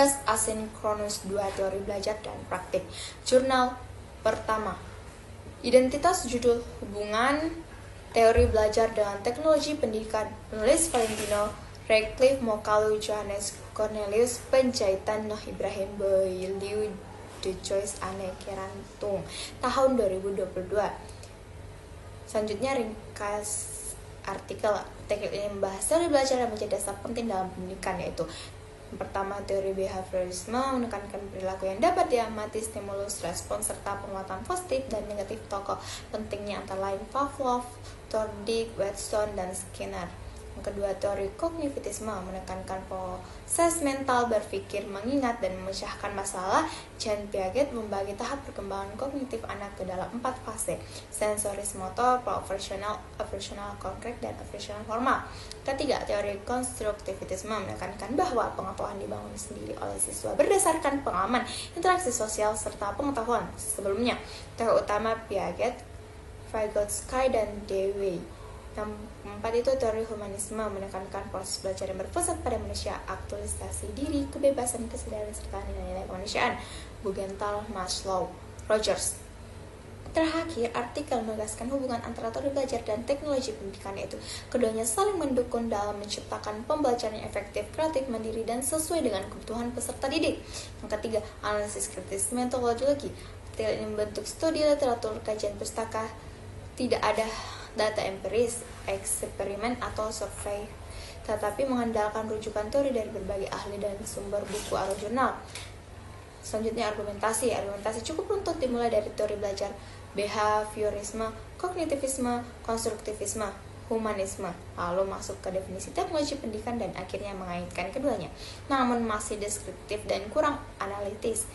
Tugas asinkronus 2 teori belajar dan praktik. Jurnal pertama. Identitas judul hubungan teori belajar dengan teknologi pendidikan. Penulis Valentino Radcliffe Mokalu Johannes Cornelius Penjaitan Noh Ibrahim Boiliu De Joyce Anne Kerantung tahun 2022. Selanjutnya ringkas artikel ini membahas teori belajar yang menjadi dasar penting dalam pendidikan, yaitu yang pertama, teori behaviorisme menekankan perilaku yang dapat diamati, stimulus, respons, serta penguatan positif dan negatif tokoh pentingnya antara lain Pavlov, Thorndike, Whetstone, dan Skinner. Yang kedua, teori kognitivisme menekankan proses mental berpikir, mengingat, dan memecahkan masalah. Jean Piaget membagi tahap perkembangan kognitif anak ke dalam 4 fase: sensoris motor, operasional, konkret, dan operasional formal. Ketiga, teori konstruktivitisme menekankan bahwa pengetahuan dibangun sendiri oleh siswa berdasarkan pengalaman, interaksi sosial, serta pengetahuan sebelumnya. Teori utama Piaget, Vygotsky, dan Dewey. Yang keempat itu teori humanisme menekankan proses belajar yang berpusat pada manusia, aktualisasi diri, kebebasan, kesadaran, serta nilai-nilai kemanusiaan. Bugental, Maslow, Rogers. Terakhir, artikel menegaskan hubungan antara teori belajar dan teknologi pendidikan, yaitu keduanya saling mendukung dalam menciptakan pembelajaran yang efektif, kreatif, mandiri, dan sesuai dengan kebutuhan peserta didik. Yang ketiga, analisis kritis metodologi. Artikel ini membentuk studi literatur, kajian pustaka, tidak ada data empiris, eksperimen, atau survei, tetapi mengandalkan rujukan teori dari berbagai ahli dan sumber buku atau jurnal. Selanjutnya, argumentasi. Argumentasi cukup runtut, dimulai dari teori belajar, behaviorisme, kognitivisme, konstruktivisme, humanisme, lalu masuk ke definisi teknologi pendidikan, dan akhirnya mengaitkan keduanya, namun masih deskriptif dan kurang analitis.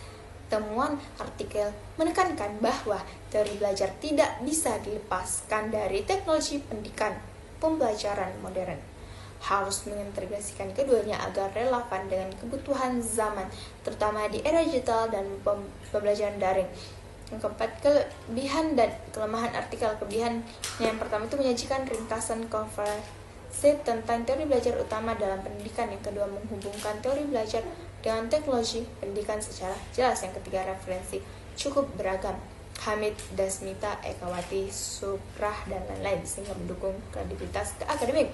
Temuan artikel menekankan bahwa teori belajar tidak bisa dilepaskan dari teknologi pendidikan pembelajaran modern. Harus mengintegrasikan keduanya agar relevan dengan kebutuhan zaman, terutama di era digital dan pembelajaran daring. Yang keempat, kelebihan dan kelemahan artikel. Kelebihan yang pertama itu menyajikan ringkasan komprehensif tentang teori belajar utama dalam pendidikan. Yang kedua, menghubungkan teori belajar dengan teknologi pendidikan secara jelas. Yang ketiga, referensi cukup beragam, Hamid, Dasmita, Ekawati, Suprah, dan lain-lain, sehingga mendukung kredibilitas akademik.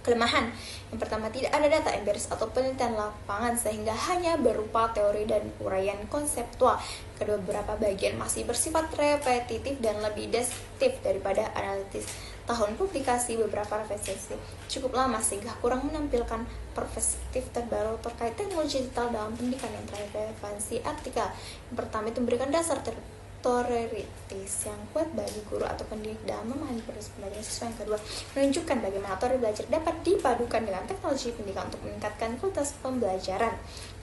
Kelemahan yang pertama, tidak ada data empiris atau penelitian lapangan sehingga hanya berupa teori dan uraian konseptual. Kedua, beberapa bagian masih bersifat repetitif dan lebih deskriptif daripada analitis. Tahun publikasi beberapa referensi cukup lama sehingga kurang menampilkan perspektif terbaru terkait teknologi digital dalam pendidikan. Yang terakhir, relevansi artikel. Yang pertama itu memberikan dasar teoritis yang kuat bagi guru atau pendidik dalam memahami proses pembelajaran siswa. Yang kedua, menunjukkan bagaimana teori belajar dapat dipadukan dengan teknologi pendidikan untuk meningkatkan kualitas pembelajaran.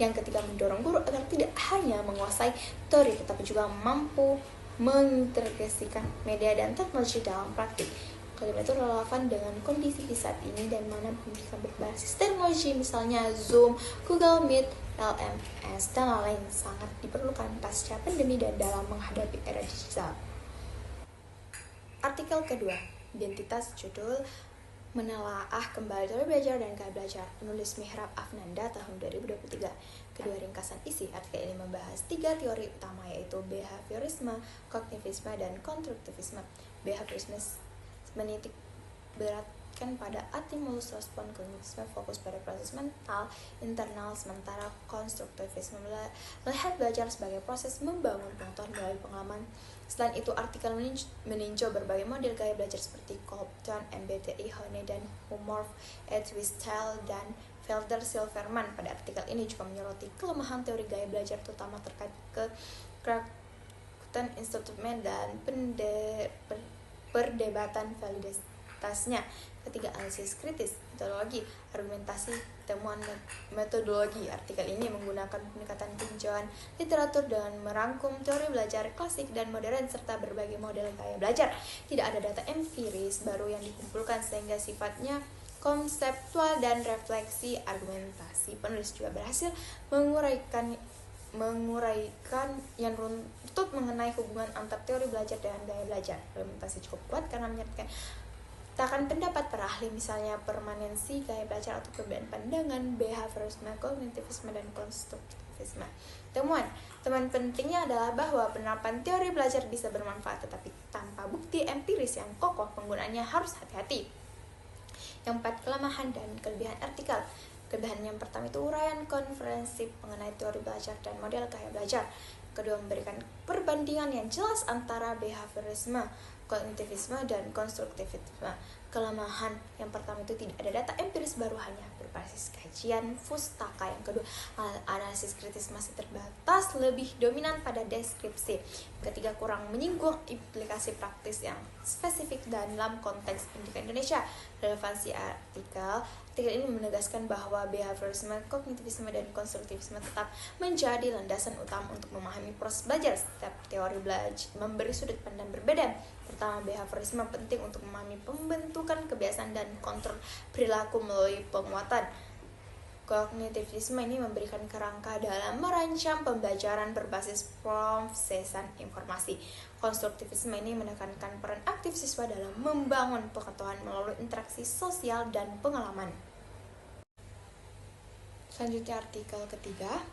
Yang ketiga, mendorong guru agar tidak hanya menguasai teori tetapi juga mampu mengintegrasikan media dan teknologi dalam praktik. Kelima itu relevan dengan kondisi di saat ini dan mana pendidikan berbasis teknologi, misalnya Zoom, Google Meet, LMS, dan lain-lain sangat diperlukan pasca pandemi dan dalam menghadapi era digital. Artikel kedua, identitas, judul menelaah kembali teori belajar dan gaya belajar. Penulis Mihrab Afnanda tahun 2023. Kedua, ringkasan isi. Artikel ini membahas 3 teori utama, yaitu behaviorisme, kognitivisme, dan konstruktivisme. Behaviorisme menitik beratkan pada stimulus, respon, kognitisme fokus pada proses mental internal, sementara konstruktivisme melihat belajar sebagai proses membangun pengetahuan melalui pengalaman. Selain itu, artikel meninjau berbagai model gaya belajar seperti Compton, MBTI, Hone, dan Humorf, Edwistel, dan Felder Silverman. Pada artikel ini juga menyoroti kelemahan teori gaya belajar, terutama terkait kerakutan instrumen dan perdebatan validitasnya. Ketiga, analisis kritis, metodologi, argumentasi, temuan metodologi. Artikel ini menggunakan pendekatan tinjauan literatur dengan merangkum teori belajar klasik dan modern serta berbagai model gaya belajar. Tidak ada data empiris baru yang dikumpulkan sehingga sifatnya konseptual dan refleksi argumentasi. Penulis juga berhasil menguraikan yang runtut mengenai hubungan antar teori belajar dengan gaya belajar. Argumentasi cukup kuat karena menyatakan Memetakan pendapat para ahli, misalnya permanensi gaya belajar atau perbedaan pandangan, behaviorisme, kognitivisme, dan konstruktivisme. Temuan pentingnya adalah bahwa penerapan teori belajar bisa bermanfaat, tetapi tanpa bukti empiris yang kokoh, penggunaannya harus hati-hati. Yang 4, kelemahan dan kelebihan artikel. Kelebihan yang pertama itu uraian konferensi mengenai teori belajar dan model gaya belajar. Kedua, memberikan perbandingan yang jelas antara behaviorisme, kognitivisme, dan konstruktivisme. Kelemahan yang pertama itu tidak ada data empiris baru, hanya berbasis kajian pustaka. Yang kedua, analisis kritis masih terbatas, lebih dominan pada deskripsi. Ketiga, kurang menyinggung implikasi praktis yang spesifik dalam konteks pendidikan Indonesia. Relevansi artikel ini menegaskan bahwa behaviorisme, kognitivisme, dan konstruktivisme tetap menjadi landasan utama untuk memahami proses belajar. Setiap teori belajar memberi sudut pandang berbeda. Pertama, behaviorisme penting untuk memahami pembentukan kebiasaan dan kontrol perilaku melalui penguatan. Kognitivisme ini memberikan kerangka dalam merancang pembelajaran berbasis prosesan informasi. Konstruktivisme ini menekankan peran aktif siswa dalam membangun pengetahuan melalui interaksi sosial dan pengalaman. Selanjutnya artikel ketiga.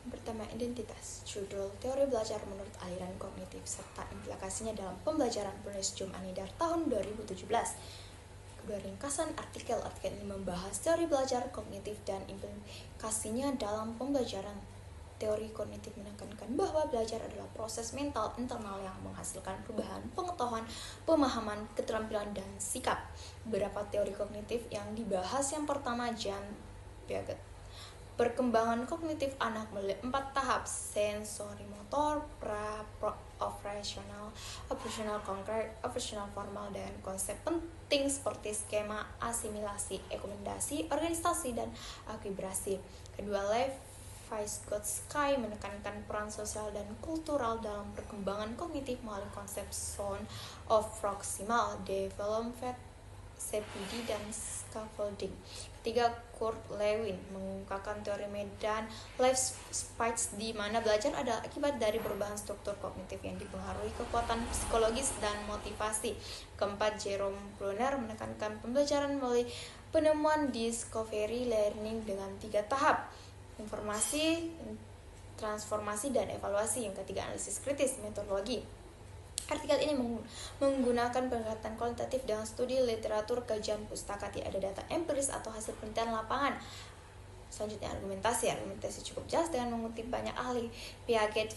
Pertama, identitas. Judul teori belajar menurut aliran kognitif serta implikasinya dalam pembelajaran, penulis Jum Anidar tahun 2017. Kedua, ringkasan artikel ini membahas teori belajar kognitif dan implikasinya dalam pembelajaran. Teori kognitif menekankan bahwa belajar adalah proses mental internal yang menghasilkan perubahan pengetahuan, pemahaman, keterampilan, dan sikap. Beberapa teori kognitif yang dibahas: yang pertama, Jan Piaget, perkembangan kognitif anak melalui 4 tahap: sensori motor, operasional konkret, operasional formal, dan konsep penting seperti skema, asimilasi, akomodasi, organisasi, dan akuibrasi. Kedua, Vygotsky menekankan peran sosial dan kultural dalam perkembangan kognitif melalui konsep zone of proximal development, CPD, dan scaffolding. Ketiga, Kurt Lewin mengungkapkan teori medan life spikes, di mana belajar adalah akibat dari perubahan struktur kognitif yang dipengaruhi kekuatan psikologis dan motivasi. Keempat, Jerome Bruner menekankan pembelajaran melalui penemuan discovery learning dengan 3 tahap: informasi, transformasi, dan evaluasi. Yang ketiga, analisis kritis, metodologi. Artikel ini menggunakan pendekatan kualitatif dengan studi literatur, kajian pustaka, tidak ada data empiris atau hasil penelitian lapangan. Selanjutnya, argumentasi cukup jelas dengan mengutip banyak ahli: Piaget,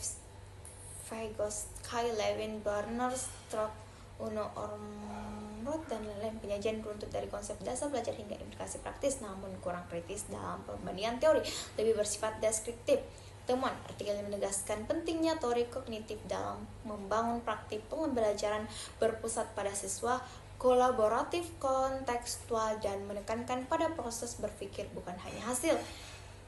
Vygotsky, Lewin, Bruner, Strock, Uno, Ormrod, dan lain-lain. Penyajian runtut dari konsep dasar belajar hingga implikasi praktis, namun kurang kritis dalam perbandingan teori, lebih bersifat deskriptif. Temuan artikel ini menegaskan pentingnya teori kognitif dalam membangun praktik pembelajaran berpusat pada siswa, kolaboratif, kontekstual, dan menekankan pada proses berpikir, bukan hanya hasil.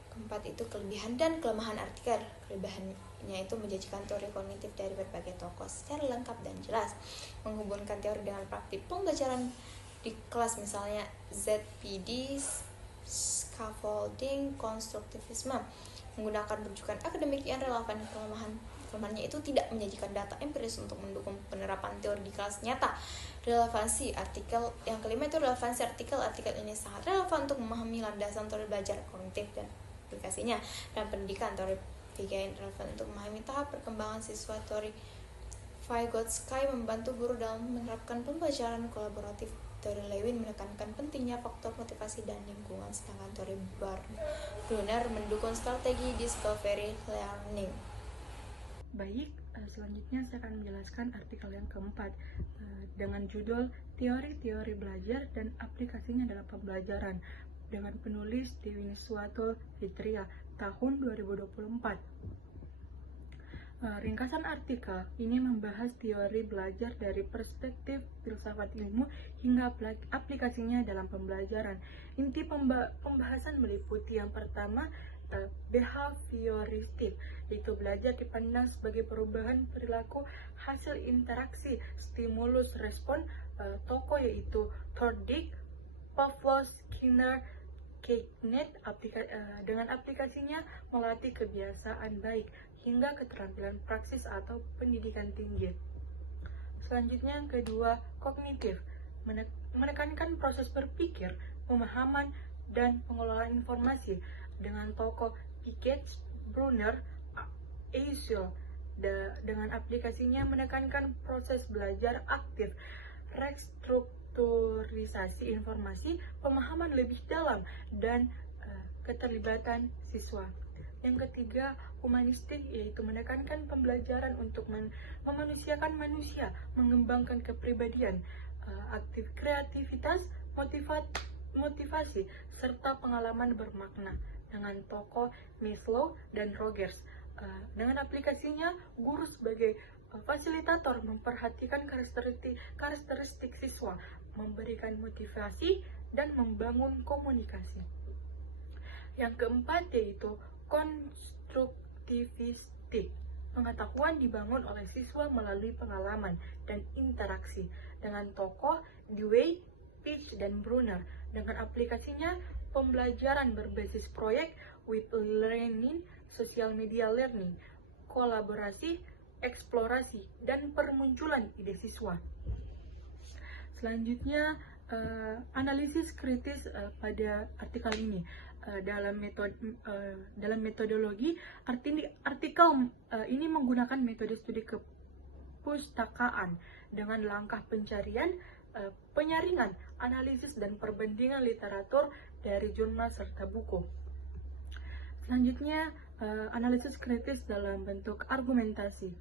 Keempat itu kelebihan dan kelemahan artikel. Kelebihannya itu menjadikan teori kognitif dari berbagai tokoh secara lengkap dan jelas, menghubungkan teori dengan praktik pembelajaran di kelas, misalnya ZPD, scaffolding, konstruktivisme, menggunakan rujukan akademik yang relevan. Kelemahannya itu tidak menyajikan data empiris untuk mendukung penerapan teori di kelas nyata. Relevansi artikel yang kelima itu relevansi artikel ini sangat relevan untuk memahami landasan teori belajar kognitif dan aplikasinya dan pendidikan. Teori Piaget relevan untuk memahami tahap perkembangan siswa. Teori Vygotsky membantu guru dalam menerapkan pembelajaran kolaboratif. Teori Lewin menekankan pentingnya faktor motivasi dan lingkungan, sedangkan teori Bruner mendukung strategi discovery learning. Baik, selanjutnya saya akan menjelaskan artikel yang keempat dengan judul Teori-teori belajar dan aplikasinya dalam pembelajaran, dengan penulis Dewi Niswato Fitria tahun 2024. Ringkasan artikel ini membahas teori belajar dari perspektif filsafat ilmu hingga aplikasinya dalam pembelajaran. Inti pembahasan meliputi yang pertama, behavioristik, yaitu belajar dipandang sebagai perubahan perilaku hasil interaksi stimulus respon tokoh, yaitu Thorndike, Pavlov, Skinner, Keynet, dengan aplikasinya melatih kebiasaan baik hingga keterampilan praksis atau pendidikan tinggi. Selanjutnya yang kedua, kognitif, menekankan proses berpikir, pemahaman, dan pengelolaan informasi dengan tokoh Piaget, Brunner, Eichel. Dengan aplikasinya menekankan proses belajar aktif, restrukturisasi informasi, pemahaman lebih dalam, dan keterlibatan siswa. Yang ketiga, humanistik, yaitu menekankan pembelajaran untuk memanusiakan manusia, mengembangkan kepribadian, aktif kreativitas, motivasi, serta pengalaman bermakna dengan tokoh Maslow dan Rogers. Dengan aplikasinya, guru sebagai fasilitator memperhatikan karakteristik siswa, memberikan motivasi, dan membangun komunikasi. Yang keempat yaitu konstruktivistik. Pengetahuan dibangun oleh siswa melalui pengalaman dan interaksi dengan tokoh Dewey, Peach, dan Brunner. Dengan aplikasinya, pembelajaran berbasis proyek, with learning, social media learning, kolaborasi, eksplorasi, dan permunculan ide siswa. Selanjutnya, analisis kritis pada artikel ini. Dalam metodologi, artikel ini menggunakan metode studi kepustakaan dengan langkah pencarian, penyaringan, analisis, dan perbandingan literatur dari jurnal serta buku. Selanjutnya, analisis kritis dalam bentuk argumentasi.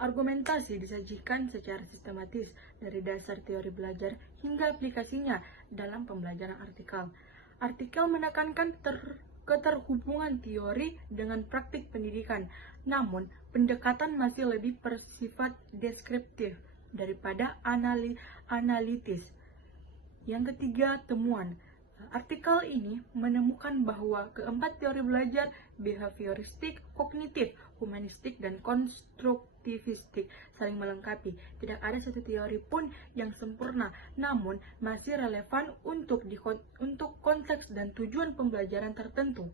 Argumentasi disajikan secara sistematis dari dasar teori belajar hingga aplikasinya dalam pembelajaran artikel. Artikel menekankan keterhubungan teori dengan praktik pendidikan, namun pendekatan masih lebih bersifat deskriptif daripada analitis. Yang ketiga, temuan. Artikel ini menemukan bahwa keempat teori belajar, behavioristik, kognitif, humanistik, dan konstruktivistik saling melengkapi. Tidak ada satu teori pun yang sempurna, namun masih relevan untuk konteks dan tujuan pembelajaran tertentu.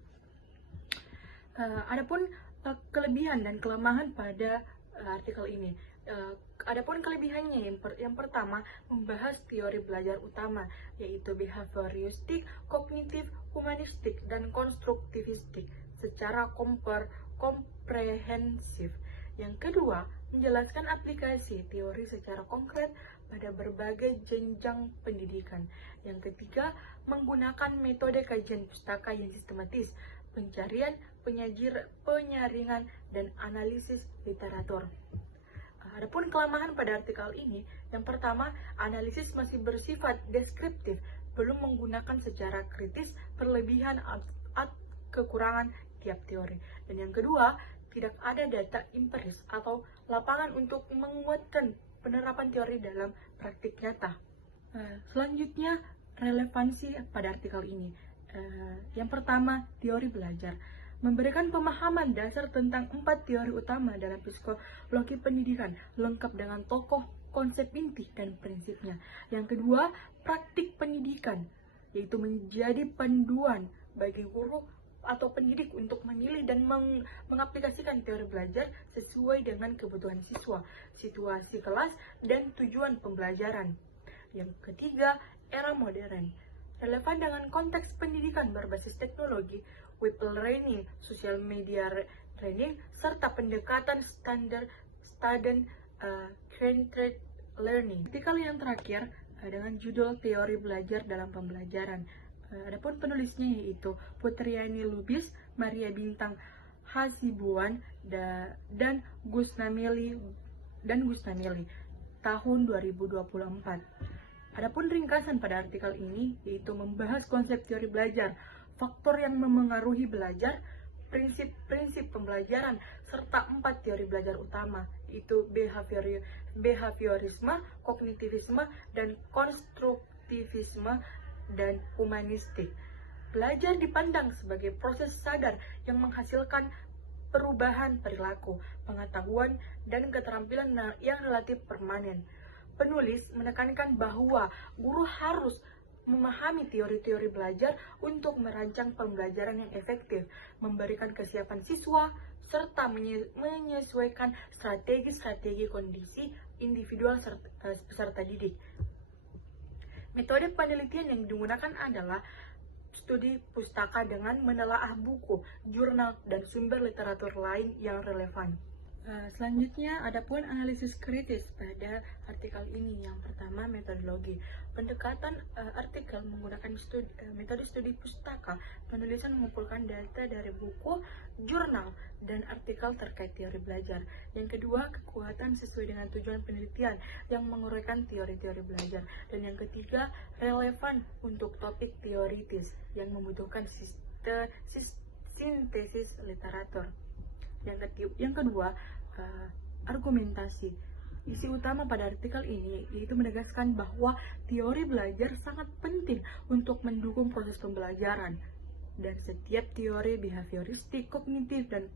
Adapun kelebihan dan kelemahan pada artikel ini. Adapun kelebihannya, yang pertama, membahas teori belajar utama, yaitu behavioristik, kognitif, humanistik, dan konstruktivistik secara komprehensif. Yang kedua, menjelaskan aplikasi teori secara konkret pada berbagai jenjang pendidikan. Yang ketiga, menggunakan metode kajian pustaka yang sistematis, pencarian, penyaringan, dan analisis literatur. Adapun kelemahan pada artikel ini, yang pertama, analisis masih bersifat deskriptif, belum menggunakan secara kritis berlebihan atau kekurangan tiap teori. Dan yang kedua, tidak ada data empiris atau lapangan untuk menguatkan penerapan teori dalam praktik nyata. Selanjutnya, relevansi pada artikel ini. Yang pertama, teori belajar. Memberikan pemahaman dasar tentang 4 teori utama dalam psikologi pendidikan, lengkap dengan tokoh, konsep inti, dan prinsipnya. Yang kedua, praktik pendidikan, yaitu menjadi panduan bagi guru atau pendidik untuk menilai dan mengaplikasikan teori belajar sesuai dengan kebutuhan siswa, situasi kelas, dan tujuan pembelajaran. Yang ketiga, era modern. Relevan dengan konteks pendidikan berbasis teknologi, with learning, social media learning, serta pendekatan student centered learning. Artikel yang terakhir dengan judul teori belajar dalam pembelajaran. Adapun penulisnya yaitu Putriani Lubis, Maria Bintang Hasibuan, dan Gusnameli tahun 2024. Adapun ringkasan pada artikel ini yaitu membahas konsep teori belajar, faktor yang memengaruhi belajar, prinsip-prinsip pembelajaran, serta 4 teori belajar utama, yaitu behaviorisme, kognitivisme, dan konstruktivisme, dan humanistik. Belajar dipandang sebagai proses sadar yang menghasilkan perubahan perilaku, pengetahuan, dan keterampilan yang relatif permanen. Penulis menekankan bahwa guru harus memahami teori-teori belajar untuk merancang pembelajaran yang efektif, memberikan kesiapan siswa, serta menyesuaikan strategi-strategi kondisi individual peserta didik. Metode penelitian yang digunakan adalah studi pustaka dengan menelaah buku, jurnal, dan sumber literatur lain yang relevan. Selanjutnya, adapun analisis kritis pada artikel ini. Yang pertama, metodologi. Pendekatan artikel menggunakan metode studi pustaka. Penulisan mengumpulkan data dari buku, jurnal, dan artikel terkait teori belajar. Yang kedua, kekuatan sesuai dengan tujuan penelitian yang menguraikan teori-teori belajar. Dan yang ketiga, relevan untuk topik teoritis yang membutuhkan sintesis literatur. Yang kedua, argumentasi. Isi utama pada artikel ini yaitu menegaskan bahwa teori belajar sangat penting untuk mendukung proses pembelajaran, dan setiap teori behavioristik, kognitif, dan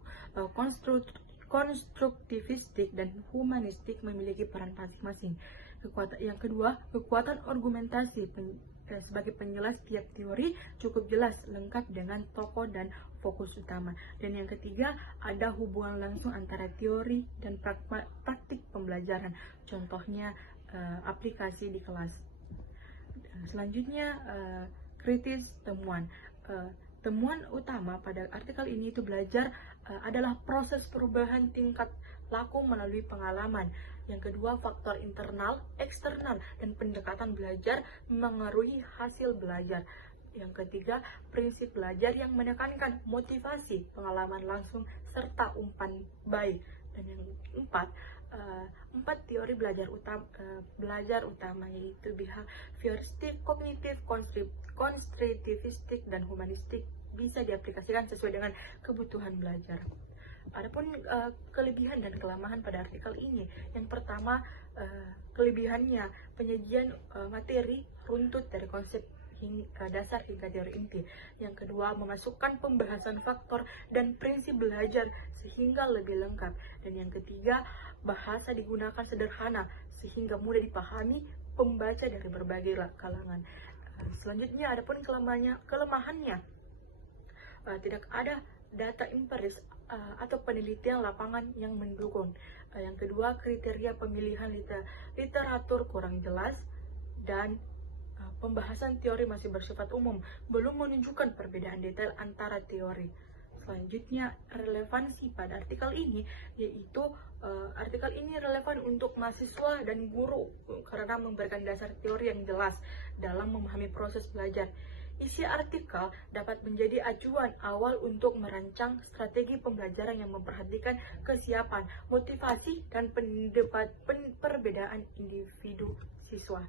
konstruktivistik dan humanistik memiliki peran masing-masing. Yang kedua, kekuatan argumentasi sebagai penjelas tiap teori cukup jelas, lengkap dengan tokoh dan fokus utama. Dan yang ketiga, ada hubungan langsung antara teori dan praktik pembelajaran, contohnya aplikasi di kelas. Selanjutnya, kritis temuan. Temuan utama pada artikel ini itu belajar adalah proses perubahan tingkat laku melalui pengalaman. Yang kedua, faktor internal, eksternal, dan pendekatan belajar mengaruhi hasil belajar. Yang ketiga, prinsip belajar yang menekankan motivasi, pengalaman langsung, serta umpan baik. Dan yang empat teori belajar utama yaitu behavioristik, kognitif, konstruktivistik, dan humanistik bisa diaplikasikan sesuai dengan kebutuhan belajar. Adapun kelebihan dan kelemahan pada artikel ini, yang pertama, kelebihannya penyajian materi runtut dari konsep dasar hingga teori inti. Yang kedua, memasukkan pembahasan faktor dan prinsip belajar sehingga lebih lengkap. Dan yang ketiga, bahasa digunakan sederhana sehingga mudah dipahami pembaca dari berbagai kalangan. Selanjutnya, adapun kelemahannya, tidak ada data empiris atau penelitian lapangan yang mendukung. Yang kedua, kriteria pemilihan literatur kurang jelas, dan pembahasan teori masih bersifat umum, belum menunjukkan perbedaan detail antara teori. Selanjutnya, relevansi pada artikel ini, yaitu artikel ini relevan untuk mahasiswa dan guru karena memberikan dasar teori yang jelas dalam memahami proses belajar. Isi artikel dapat menjadi acuan awal untuk merancang strategi pembelajaran yang memperhatikan kesiapan, motivasi, dan perbedaan individu siswa.